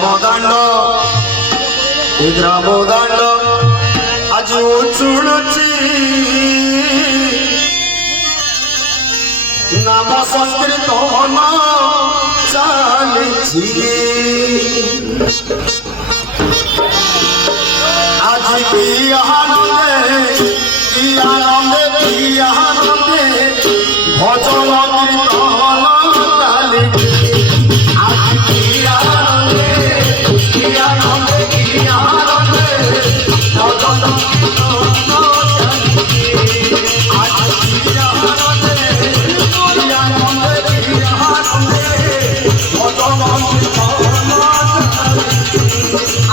গ্রামদাণ্ড এই গ্রামদাণ্ড আজ উচুড়ুছি নাম সংকীর্তন চালিছি আজ কি আনন্দে কি আনন্দে কি আনন্দে ভজন কীর্তন চালিছি আজ কি আনন্দে কি আনন্দে কি আনন্দে ভজন কীর্তন চালিছি আজ কি আনন্দে কি আনন্দে কি আনন্দে ভজন কীর্তন চালিছি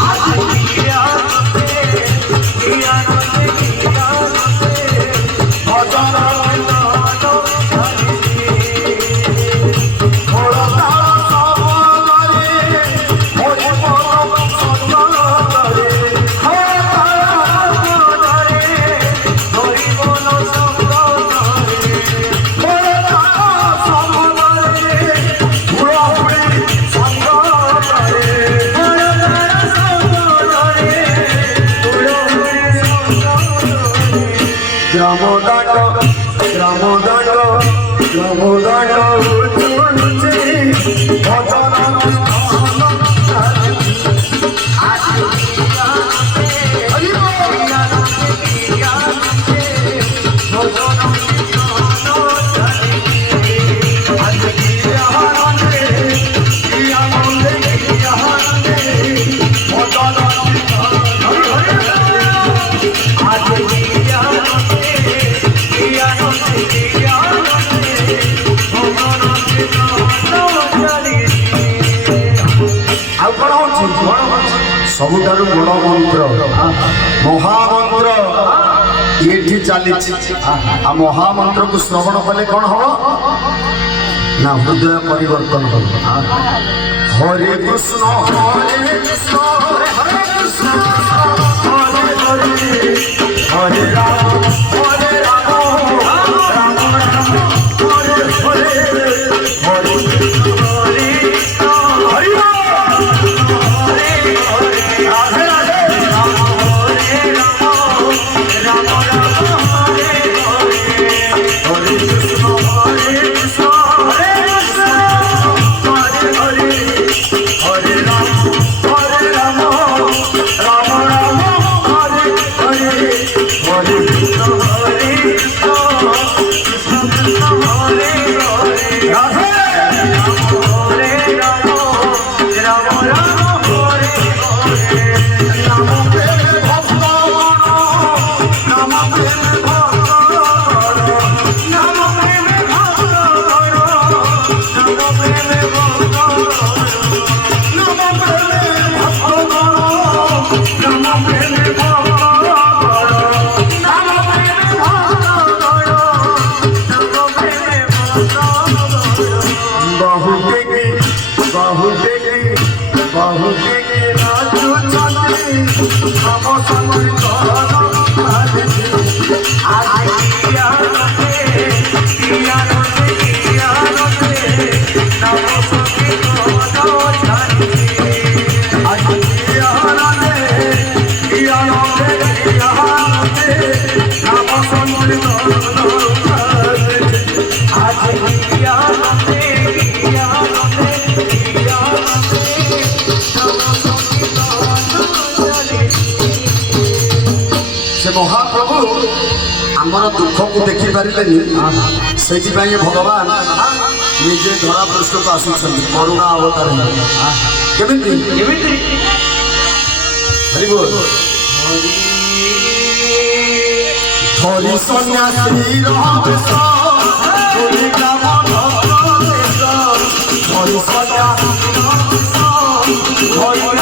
আজ কি আনন্দে কি আনন্দে কি আনন্দে ভজন গ্রামদাণ্ড গ্রামদাণ্ড গ্রামদাণ্ড উচুড়ুছি ভজন কীর্তন চালিছি আজ কি আনন্দে কি আনন্দে কি আনন্দে ভজন কীর্তন চালিছি আজ কি আনন্দে কি আনন্দে কি আনন্দে ভজন কীর্তন আজ কি सबुठार बड़ मंत्र महामंत्र ये चली महामंत्र को श्रवण कले कौन हम ना हृदय परिवर्तन हम हरे कृष्ण हरे कृष्ण हरे कृष्ण हरे हरे हरे राम हरे राम राम राम हरे हरे हरे कृष्ण हरे कृष्ण हरे महाप्रभु आमर दुख को देखी पारे से भगवान निजे धरा पृष्ठ को आसुच्च करुणा अवतार धरी सन्यासी धरी